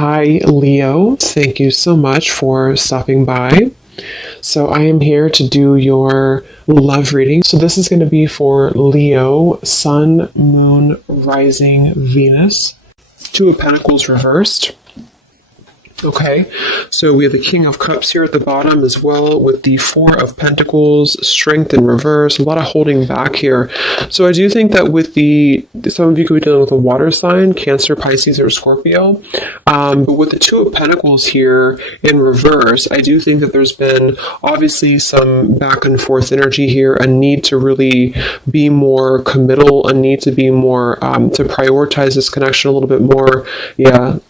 Hi, Leo. Thank you so much for stopping by. So, I am here to do your love reading. So, this is going to be for Leo, Sun, Moon, Rising, Venus. Two of Pentacles reversed. Okay, so we have the King of Cups here at the bottom as well with the Four of Pentacles, Strength in reverse, a lot of holding back here. So I do think that with some of you could be dealing with a water sign, Cancer, Pisces, or Scorpio. But with the Two of Pentacles here in reverse, I do think that there's been obviously some back and forth energy here, a need to really be more committal, a need to be more, to prioritize this connection a little bit more. Yeah,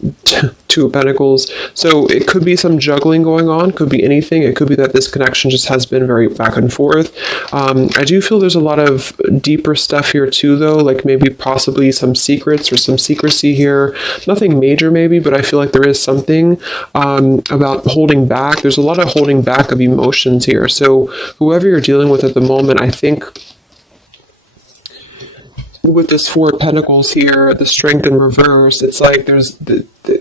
Two of Pentacles. So it could be some juggling going on, could be anything. It could be that this connection just has been very back and forth. I do feel there's a lot of deeper stuff here too, though, like maybe possibly some secrets or some secrecy here. Nothing major maybe, but I feel like there is something about holding back. There's a lot of holding back of emotions here. So whoever you're dealing with at the moment, I think with this Four of Pentacles here, the Strength in reverse, it's like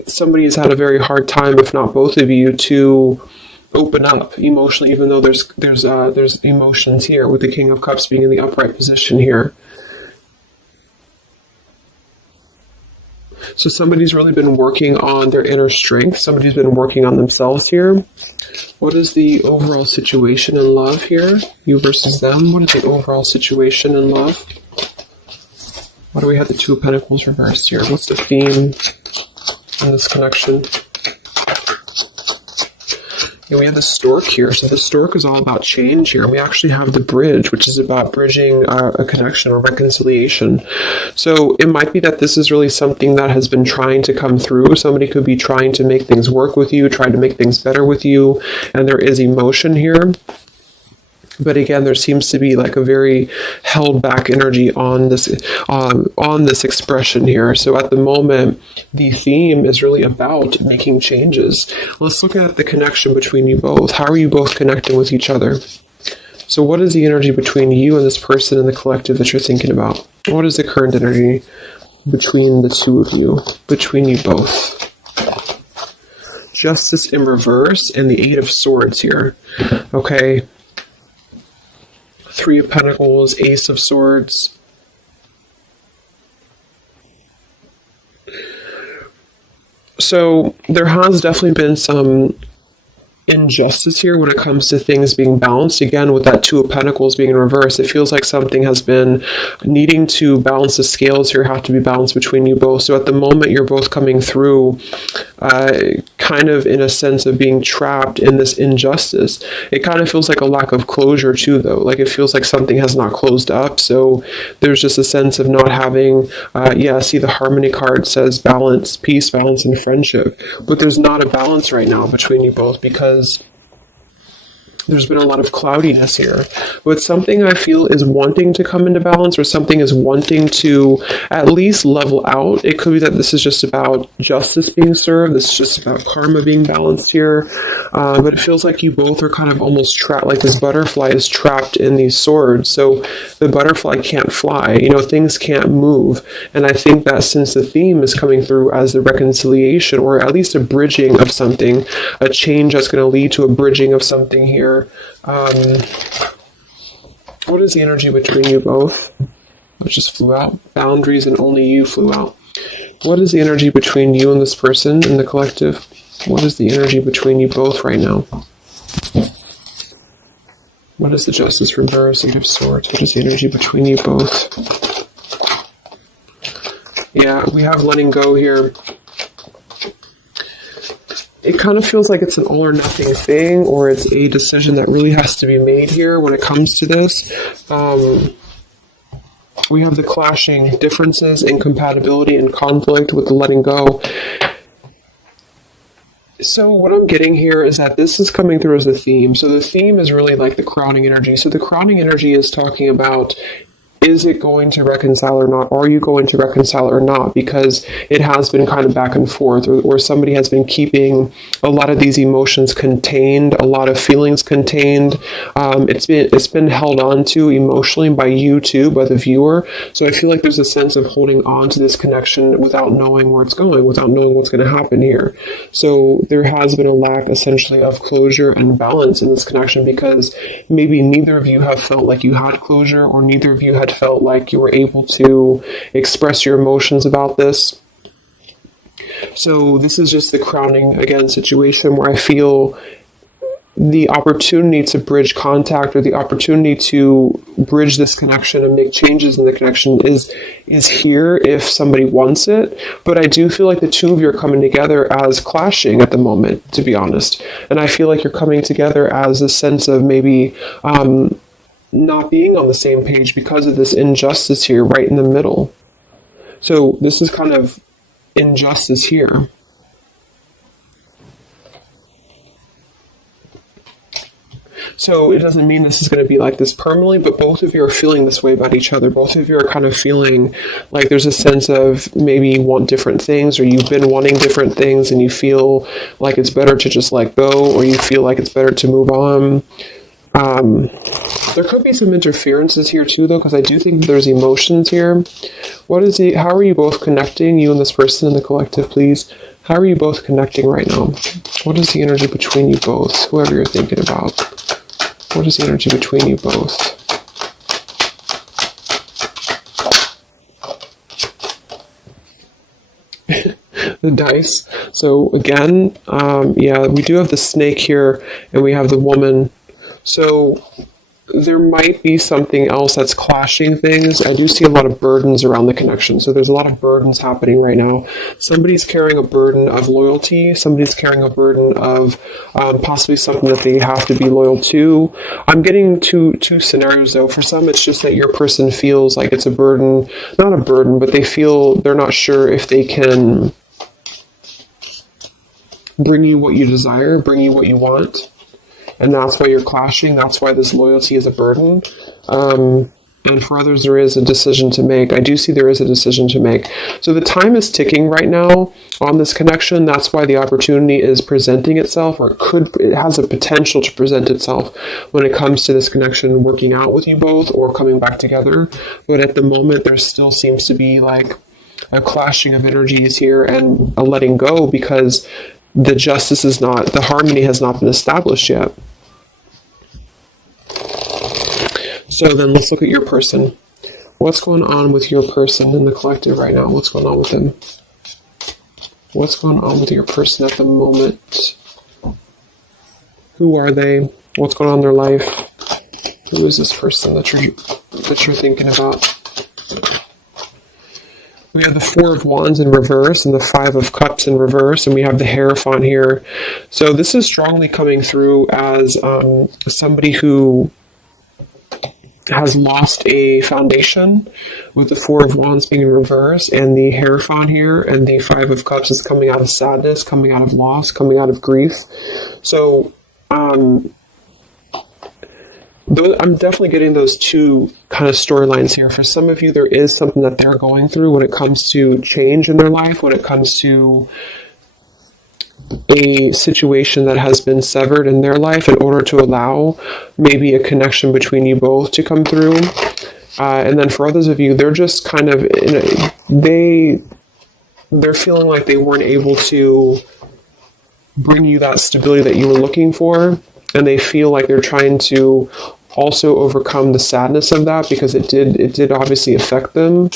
somebody has had a very hard time, if not both of you, to open up emotionally, even though there's emotions here with the King of Cups being in the upright position here. So somebody's really been working on their inner strength. Somebody's been working on themselves here. What is the overall situation in love here? You versus them. What is the overall situation in love? Why do we have the Two of Pentacles reversed here? What's the theme in this connection? Yeah, we have the Stork here. So the Stork is all about change here. We actually have the Bridge, which is about bridging a connection or reconciliation. So it might be that this is really something that has been trying to come through. Somebody could be trying to make things work with you, trying to make things better with you. And there is emotion here. But again, there seems to be like a very held back energy on this expression here. So at the moment, the theme is really about making changes. Let's look at the connection between you both. How are you both connecting with each other? So what is the energy between you and this person in the collective that you're thinking about? What is the current energy between the two of you, between you both? Justice in reverse and the Eight of Swords here. Okay. Three of Pentacles, Ace of Swords. So there has definitely been some injustice here when it comes to things being balanced. Again, with that Two of Pentacles being in reverse, it feels like something has been needing to balance. The scales here have to be balanced between you both. So at the moment, you're both coming through kind of in a sense of being trapped in this injustice. It kind of feels like a lack of closure too, though. Like it feels like something has not closed up. So there's just a sense of not having, see the Harmony card says balance, peace, balance, and friendship. But there's not a balance right now between you both because there's been a lot of cloudiness here. But something I feel is wanting to come into balance, or something is wanting to at least level out. It could be that this is just about justice being served. This is just about karma being balanced here. But it feels like you both are kind of almost trapped, like this butterfly is trapped in these swords. So the butterfly can't fly, things can't move. And I think that since the theme is coming through as the reconciliation, or at least a bridging of something, a change that's going to lead to a bridging of something here. What is the energy between you both? It just flew out. Boundaries and only you flew out. What is the energy between you and this person in the collective? What is the energy between you both right now? What is the Justice reverse? Eight of Swords. What is the energy between you both? Yeah, we have letting go here. It kind of feels like it's an all or nothing thing, or it's a decision that really has to be made here when it comes to this. We have the clashing differences, incompatibility, and conflict with the letting go. So what I'm getting here is that this is coming through as the theme. So the theme is really like the crowning energy. So the crowning energy is talking about is it going to reconcile or not? Are you going to reconcile or not? Because it has been kind of back and forth, or somebody has been keeping a lot of these emotions contained, a lot of feelings contained. It's been held on to emotionally by you too, by the viewer. So I feel like there's a sense of holding on to this connection without knowing where it's going, without knowing what's going to happen here. So there has been a lack essentially of closure and balance in this connection, because maybe neither of you have felt like you had closure, or neither of you had felt like you were able to express your emotions about this. So this is just the crowning, again, situation where I feel the opportunity to bridge contact, or the opportunity to bridge this connection and make changes in the connection is here if somebody wants it. But I do feel like the two of you are coming together as clashing at the moment, to be honest. And I feel like you're coming together as a sense of maybe not being on the same page because of this injustice here right in the middle. So this is kind of injustice here. So it doesn't mean this is going to be like this permanently, but both of you are feeling this way about each other. Both of you are kind of feeling like there's a sense of maybe you want different things, or you've been wanting different things and you feel like it's better to just let go, or you feel like it's better to move on. There could be some interferences here too, though, because I do think there's emotions here. How are you both connecting, you and this person in the collective, please? How are you both connecting right now? What is the energy between you both, whoever you're thinking about? What is the energy between you both? The dice. So again, yeah, we do have the snake here, and we have the woman. So there might be something else that's clashing things. I do see a lot of burdens around the connection. So there's a lot of burdens happening right now. Somebody's carrying a burden of loyalty. Somebody's carrying a burden of possibly something that they have to be loyal to. I'm getting two scenarios, though. For some, it's just that your person feels like it's a burden. Not a burden, but they feel they're not sure if they can bring you what you desire, bring you what you want. And that's why you're clashing. That's why this loyalty is a burden. And for others, there is a decision to make. I do see there is a decision to make. So the time is ticking right now on this connection. That's why the opportunity is presenting itself, or it has a potential to present itself when it comes to this connection working out with you both or coming back together. But at the moment, there still seems to be like a clashing of energies here and a letting go, because the harmony has not been established yet. So then let's look at your person. What's going on with your person in the collective right now? What's going on with them? What's going on with your person at the moment? Who are they? What's going on in their life? Who is this person that you're thinking about? We have the Four of Wands in reverse and the Five of Cups in reverse, and we have the Hierophant here. So this is strongly coming through as somebody who has lost a foundation, with the Four of Wands being in reverse, and the Hierophant here, and the Five of Cups is coming out of sadness, coming out of loss, coming out of grief. So I'm definitely getting those two kind of storylines here. For some of you, there is something that they're going through when it comes to change in their life, when it comes to a situation that has been severed in their life in order to allow maybe a connection between you both to come through. And then for others of you, they're just kind of, they're feeling like they weren't able to bring you that stability that you were looking for. And they feel like they're trying to also overcome the sadness of that, because it did obviously affect them.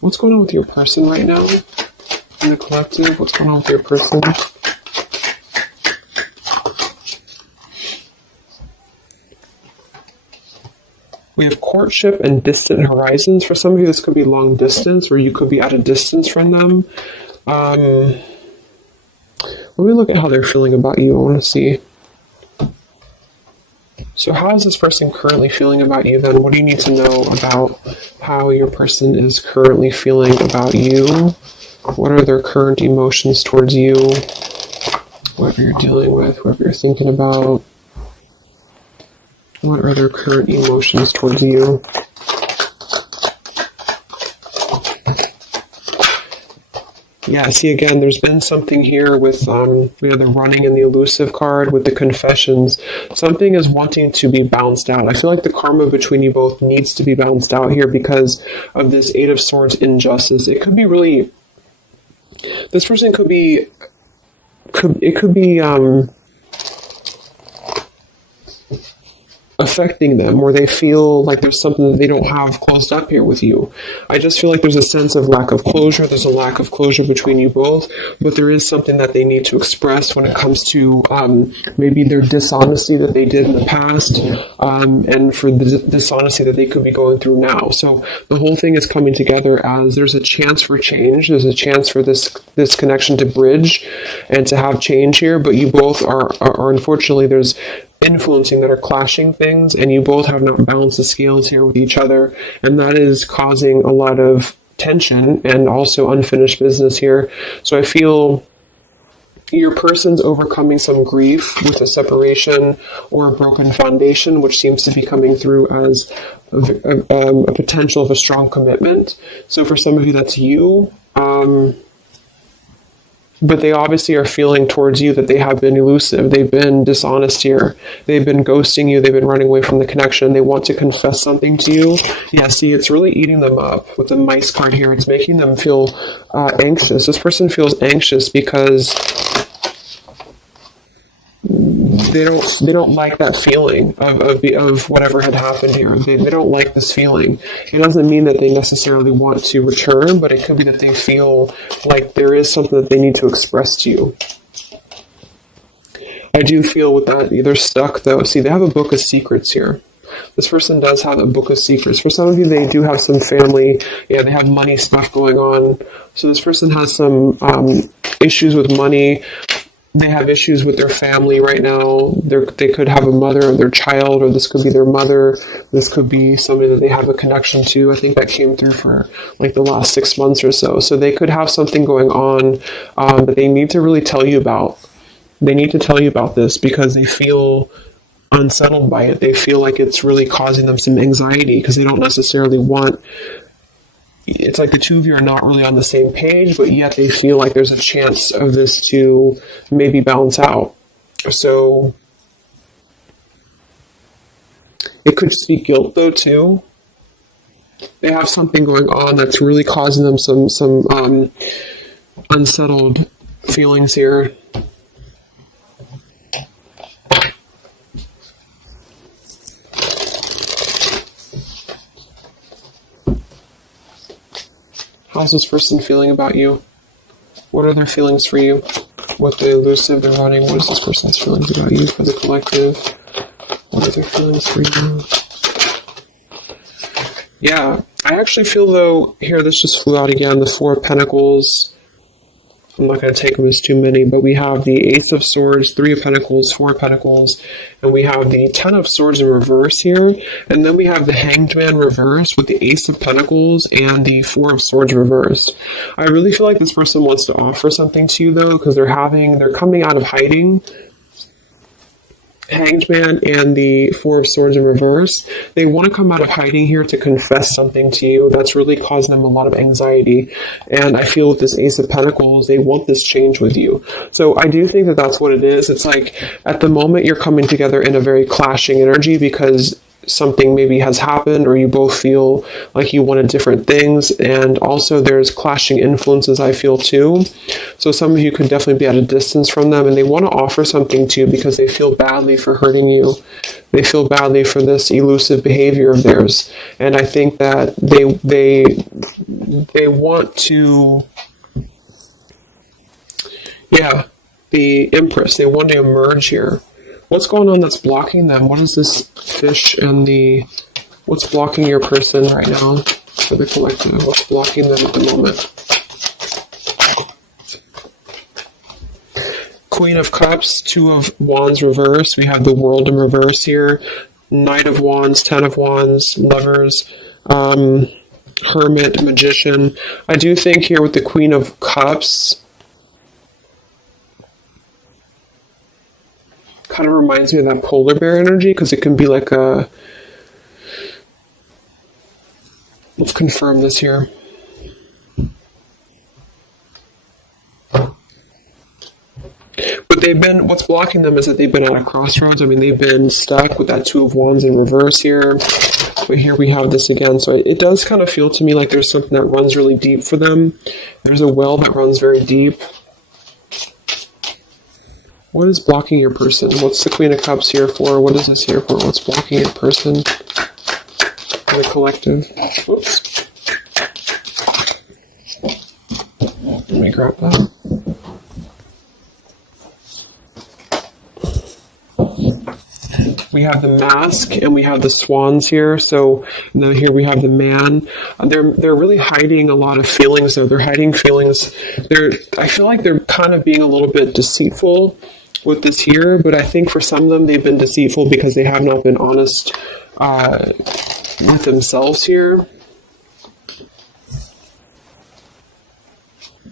What's going on with your person right now in the collective? What's going on with your person? We have courtship and distant horizons. For some of you, this could be long distance, or you could be at a distance from them. Let me look at how they're feeling about you. I want to see. So how is this person currently feeling about you then? What do you need to know about how your person is currently feeling about you? What are their current emotions towards you? Whoever you're dealing with, whoever you're thinking about. What are their current emotions towards you? Yeah, see, again, there's been something here with the running and the elusive card with the confessions. Something is wanting to be balanced out. I feel like the karma between you both needs to be balanced out here because of this Eight of Swords injustice. It could be really... This person could be... It could be... affecting them, or they feel like there's something that they don't have closed up here with you. I just feel like there's a sense of lack of closure. There's a lack of closure between you both, but there is something that they need to express when it comes to maybe their dishonesty that they did in the past, and for the dishonesty that they could be going through now. So the whole thing is coming together as there's a chance for change. There's a chance for this connection to bridge and to have change here, but you both are unfortunately, there's influencing that are clashing things, and you both have not balanced the scales here with each other, and that is causing a lot of tension and also unfinished business here. So I feel your person's overcoming some grief with a separation or a broken foundation, which seems to be coming through as a potential of a strong commitment. So for some of you, that's you. But they obviously are feeling towards you that they have been elusive. They've been dishonest here. They've been ghosting you. They've been running away from the connection. They want to confess something to you. Yeah, see, it's really eating them up. With the mice card here, it's making them feel anxious. This person feels anxious because they don't like that feeling of whatever had happened here. They don't like this feeling. It doesn't mean that they necessarily want to return, but it could be that they feel like there is something that they need to express to you. I do feel with that, they're stuck though. See, they have a book of secrets here. This person does have a book of secrets. For some of you, they do have some family, they have money stuff going on. So this person has some issues with money. They have issues with their family right now. They could have a mother or their child, or this could be their mother. This could be somebody that they have a connection to. I think that came through for like the last 6 months or so. So they could have something going on that they need to really tell you about. They need to tell you about this because they feel unsettled by it. They feel like it's really causing them some anxiety because they don't necessarily want... It's like the two of you are not really on the same page, but yet they feel like there's a chance of this to maybe balance out. So it could just be guilt though too. They have something going on that's really causing them some unsettled feelings here. How's this person feeling about you? What are their feelings for you? What the elusive, they're running. What is this person's feelings about you for the collective? What are their feelings for you? Yeah, I actually feel though, here this just flew out again, the Four of Pentacles. I'm not going to take them as too many, but we have the Ace of Swords, Three of Pentacles, Four of Pentacles, and we have the Ten of Swords in reverse here, and then we have the Hanged Man reverse with the Ace of Pentacles and the Four of Swords reverse. I really feel like this person wants to offer something to you though, because they're coming out of hiding. Hanged Man and the Four of Swords in reverse. They want to come out of hiding here to confess something to you that's really causing them a lot of anxiety. And I feel with this Ace of Pentacles, they want this change with you. So I do think that that's what it is. It's like at the moment you're coming together in a very clashing energy because something maybe has happened or you both feel like you wanted different things, and also there's clashing influences I feel too. So some of you could definitely be at a distance from them and they want to offer something to you because they feel badly for hurting you. They feel badly for this elusive behavior of theirs, and I think that they want to, the Empress, they want to emerge here. What's going on that's blocking them? What is this fish and what's blocking your person right now for the collective? What's blocking them at the moment? Queen of Cups, Two of Wands reverse. We have the World in reverse here. Knight of Wands, Ten of Wands, Lovers, Hermit, Magician. I do think here with the Queen of Cups, kind of reminds me of that polar bear energy, because it can be like a... Let's confirm this here. But what's blocking them is that they've been at a crossroads. I mean, they've been stuck with that Two of Wands in reverse here. But here we have this again. So it does kind of feel to me like there's something that runs really deep for them. There's a well that runs very deep. What is blocking your person? What's the Queen of Cups here for? What is this here for? What's blocking your person? The collective. Oops. Let me grab that. We have the Mask and we have the Swans here. So now here we have the Man. They're really hiding a lot of feelings though. They're hiding feelings. I feel like they're kind of being a little bit deceitful with this here, but I think for some of them they've been deceitful because they have not been honest with themselves here.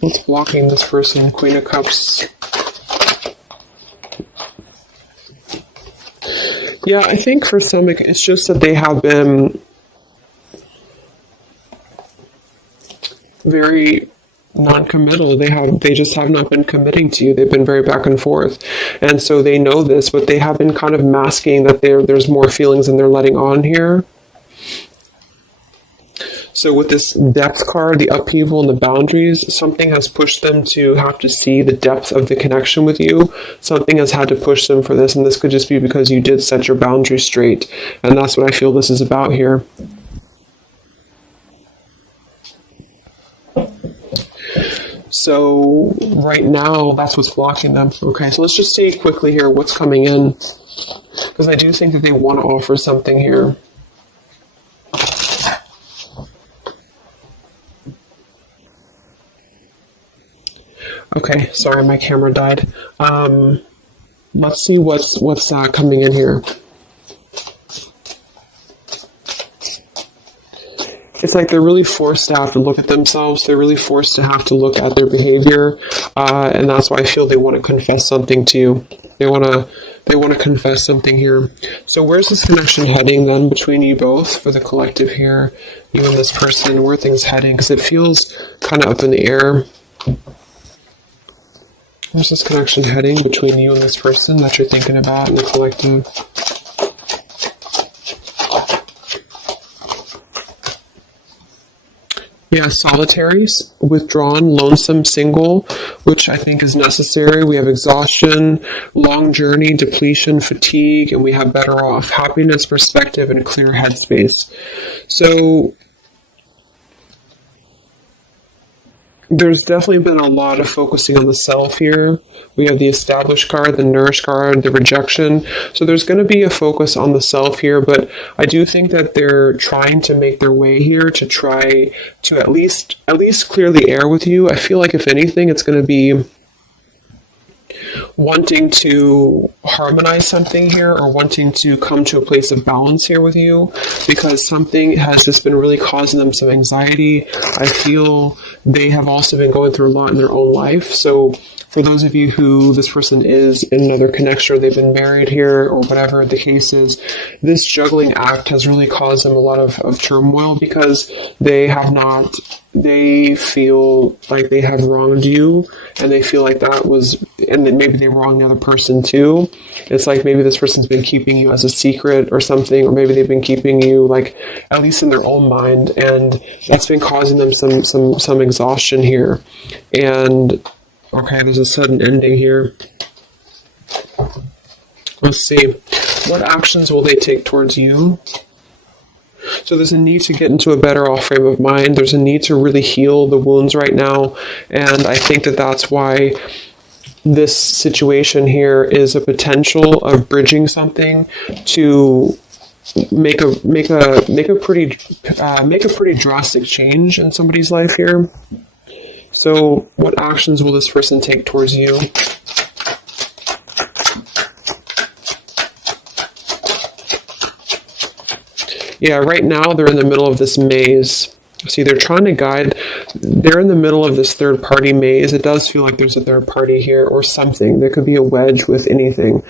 What's blocking this person? Queen of Cups. Yeah, I think for some it's just that they have been very non-committal. They just have not been committing to you. They've been very back and forth. And so they know this, but they have been kind of masking that there's more feelings than they're letting on here. So with this depth card, the upheaval and the boundaries, something has pushed them to have to see the depth of the connection with you. Something has had to push them for this, and this could just be because you did set your boundaries straight. And that's what I feel this is about here. So right now, that's what's blocking them. Okay, so let's just see quickly here what's coming in, because I do think that they want to offer something here. Okay, sorry, my camera died. Let's see what's coming in here. It's like they're really forced to have to look at themselves. They're really forced to have to look at their behavior, and that's why I feel they want to confess something to you. They want to confess something here. So where's this connection heading then between you both for the collective here, you and this person? Where are things heading? Because it feels kind of up in the air. Where's this connection heading between you and this person that you're thinking about in the collective? Yeah, solitaries, withdrawn, lonesome, single, which I think is necessary. We have exhaustion, long journey, depletion, fatigue, and we have better off, happiness, perspective, and a clear headspace. So there's definitely been a lot of focusing on the self here. We have the established card, the nourished card, the rejection. So there's going to be a focus on the self here, but I do think that they're trying to make their way here to try to at least clear the air with you. I feel like if anything, it's going to be wanting to harmonize something here or wanting to come to a place of balance here with you, because something has just been really causing them some anxiety. I feel they have also been going through a lot in their own life. So for those of you who this person is in another connection or they've been married here or whatever the case is, this juggling act has really caused them a lot of turmoil because they feel like they have wronged you, and they feel like that was, and then maybe they wronged the other person too. It's like maybe this person's been keeping you as a secret or something, or maybe they've been keeping you, like, at least in their own mind, and that's been causing them some exhaustion here. And okay, there's a sudden ending here. Let's see. What actions will they take towards you? So there's a need to get into a better off frame of mind. There's a need to really heal the wounds right now. And I think that that's why this situation here is a potential of bridging something to make a pretty drastic change in somebody's life here. So what actions will this person take towards you? Yeah, right now they're in the middle of this maze. See, they're trying to guide. They're in the middle of this third party maze. It does feel like there's a third party here or something. There could be a wedge with anything.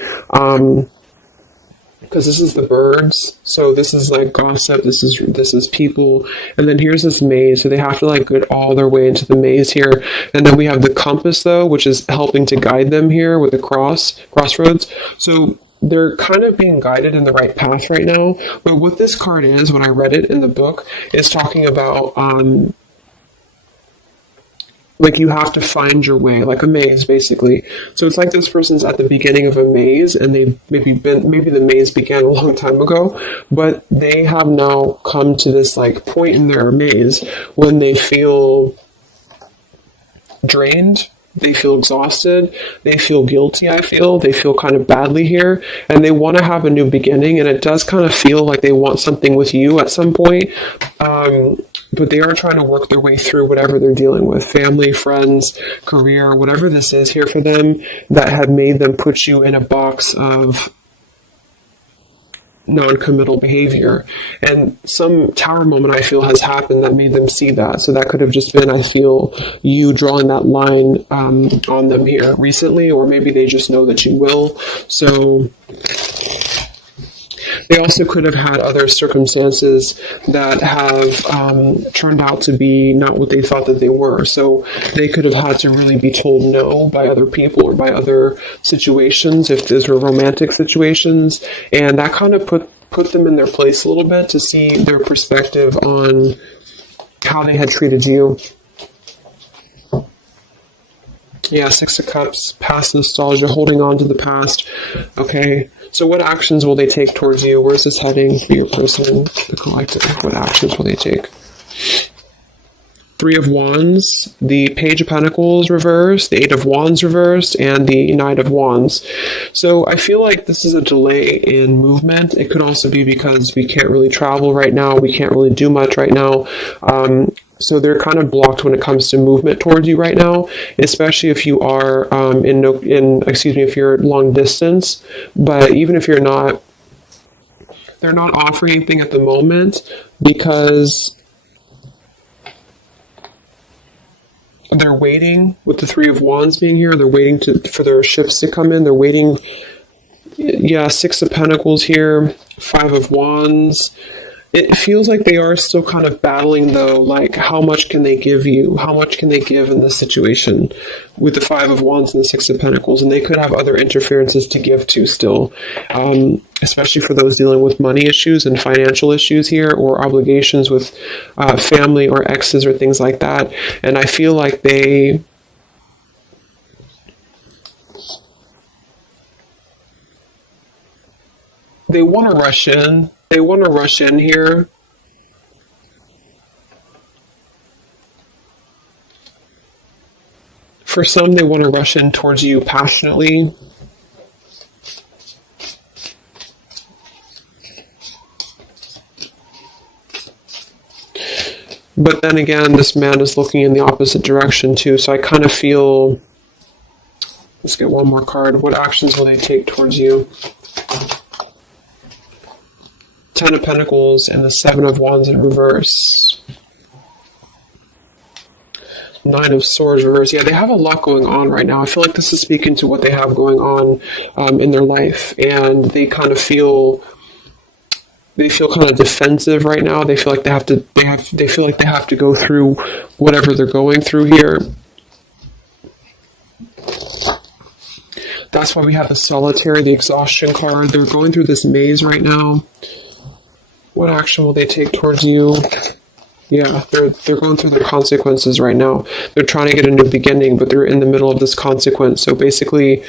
Because this is the birds, so this is like gossip, this is people, and then here's this maze, so they have to like get all their way into the maze here. And then we have the compass though, which is helping to guide them here with the crossroads. So they're kind of being guided in the right path right now. But what this card is, when I read it in the book, is talking about like you have to find your way, like a maze, basically. So it's like this person's at the beginning of a maze, and they've maybe the maze began a long time ago, but they have now come to this like point in their maze when they feel drained, they feel exhausted, they feel guilty, they feel kind of badly here, and they want to have a new beginning, and it does kind of feel like they want something with you at some point. But they are trying to work their way through whatever they're dealing with, family, friends, career, whatever this is here for them that have made them put you in a box of non-committal behavior. And some tower moment I feel has happened that made them see that. So that could have just been, I feel, you drawing that line on them here recently, or maybe they just know that you will. So they also could have had other circumstances that have turned out to be not what they thought that they were. So they could have had to really be told no by other people or by other situations, if these were romantic situations. And that kind of put them in their place a little bit to see their perspective on how they had treated you. Yeah, Six of Cups, past nostalgia, holding on to the past. Okay, so what actions will they take towards you? Where's this heading for your person, the collective? What actions will they take? Three of Wands, the Page of Pentacles reversed, the Eight of Wands reversed, and the Knight of Wands. So I feel like this is a delay in movement. It could also be because we can't really travel right now. We can't really do much right now. So they're kind of blocked when it comes to movement towards you right now, especially if you are if you're long distance. But even if you're not, they're not offering anything at the moment because they're waiting. With the Three of Wands being here, they're waiting for their ships to come in. They're waiting. Yeah, Six of Pentacles here, Five of Wands. It feels like they are still kind of battling, though, like how much can they give you? How much can they give in this situation with the Five of Wands and the Six of Pentacles? And they could have other interferences to give to still, especially for those dealing with money issues and financial issues here, or obligations with family or exes or things like that. And I feel like they want to rush in. They want to rush in here. For some, they want to rush in towards you passionately. But then again, this man is looking in the opposite direction too, so I kind of feel... Let's get one more card. What actions will they take towards you? Ten of Pentacles and the Seven of Wands in reverse. Nine of Swords reverse. Yeah, they have a lot going on right now. I feel like this is speaking to what they have going on in their life, and they kind of feel kind of defensive right now. They feel like they feel like they have to go through whatever they're going through here. That's why we have the Solitary, the exhaustion card. They're going through this maze right now. What action will they take towards you? Yeah, they're going through the consequences right now. They're trying to get a new beginning, but they're in the middle of this consequence. So basically,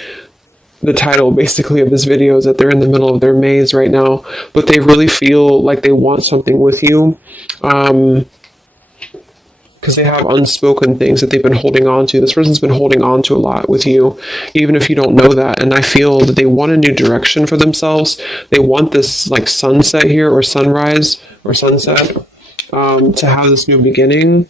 the title of this video is that they're in the middle of their maze right now, but they really feel like they want something with you. Because they have unspoken things that they've been holding on to. This person's been holding on to a lot with you, even if you don't know that. And I feel that they want a new direction for themselves. They want this like sunset here, or sunrise, or sunset, to have this new beginning.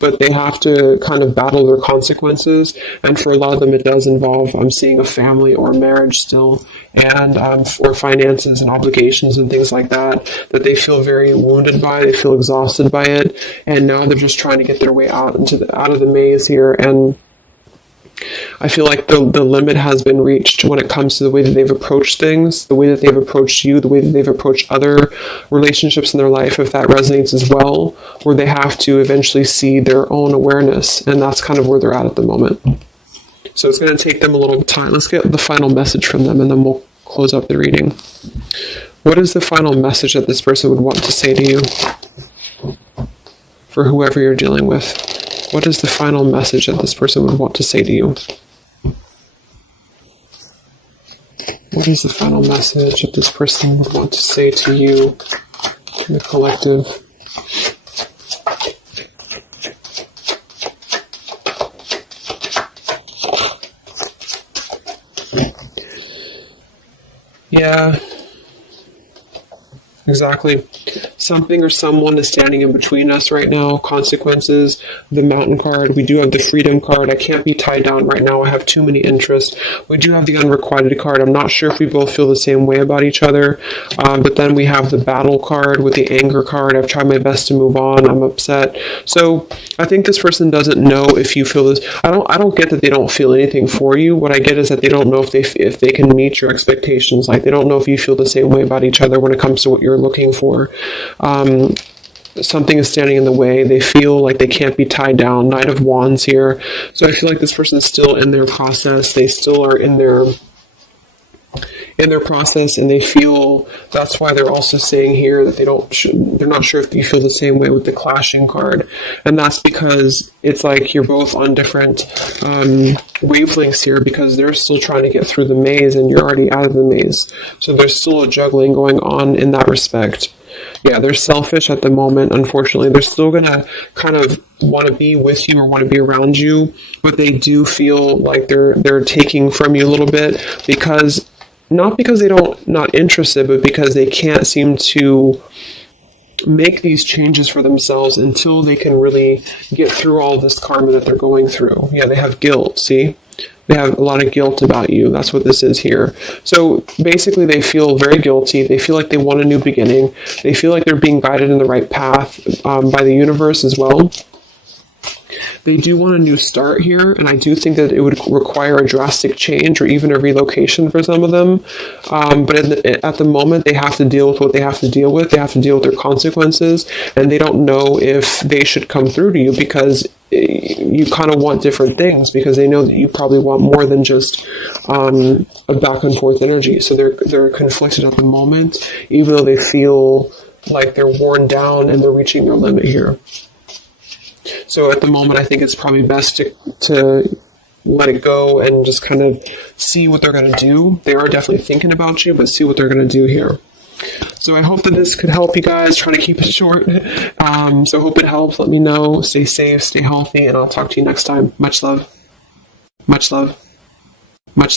but they have to kind of battle their consequences. And for a lot of them, it does involve seeing a family or marriage still, and or finances and obligations and things like that they feel very wounded by. They feel exhausted by it, and now they're just trying to get their way out of the maze here. And I feel like the limit has been reached when it comes to the way that they've approached things, the way that they've approached you, the way that they've approached other relationships in their life, if that resonates as well, where they have to eventually see their own awareness, and that's kind of where they're at the moment. So it's going to take them a little time. Let's get the final message from them, and then we'll close up the reading. What is the final message that this person would want to say to you? For whoever you're dealing with. What is the final message that this person would want to say to you? What is the final message that this person would want to say to you in the collective? Yeah, exactly. Something or someone is standing in between us right now. Consequences, the Mountain card. We do have the Freedom card. I can't be tied down right now. I have too many interests. We do have the Unrequited card. I'm not sure if we both feel the same way about each other. But then we have the Battle card with the Anger card. I've tried my best to move on. I'm upset. So I think this person doesn't know if you feel this. I don't get that they don't feel anything for you. What I get is that they don't know if they can meet your expectations. Like, they don't know if you feel the same way about each other when it comes to what you're looking for. Something is standing in the way. They feel like they can't be tied down. Knight of Wands here. So I feel like this person is still in their process. They still are in their process, and they feel that's why they're also saying here that they're not sure if you feel the same way with the Clashing card. And that's because it's like you're both on different wavelengths here, because they're still trying to get through the maze and you're already out of the maze. So there's still a juggling going on in that respect. Yeah, they're selfish at the moment, unfortunately. They're still going to kind of want to be with you or want to be around you, but they do feel like they're taking from you a little bit, because not because they not interested, but because they can't seem to make these changes for themselves until they can really get through all this karma that they're going through. Yeah, they have guilt, see? They have a lot of guilt about you. That's what this is here. So basically they feel very guilty. They feel like they want a new beginning. They feel like they're being guided in the right path by the universe as well. They do want a new start here, and I do think that it would require a drastic change or even a relocation for some of them. But at the moment, they have to deal with what they have to deal with. They have to deal with their consequences, and they don't know if they should come through to you, because you kind of want different things, because they know that you probably want more than just a back and forth energy. So they're conflicted at the moment, even though they feel like they're worn down and they're reaching their limit here. So at the moment, I think it's probably best to let it go and just kind of see what they're going to do. They are definitely thinking about you, but see what they're going to do here. So I hope that this could help you guys. Trying to keep it short. So hope it helps. Let me know. Stay safe, stay healthy, and I'll talk to you next time. Much love. Much love. Much love.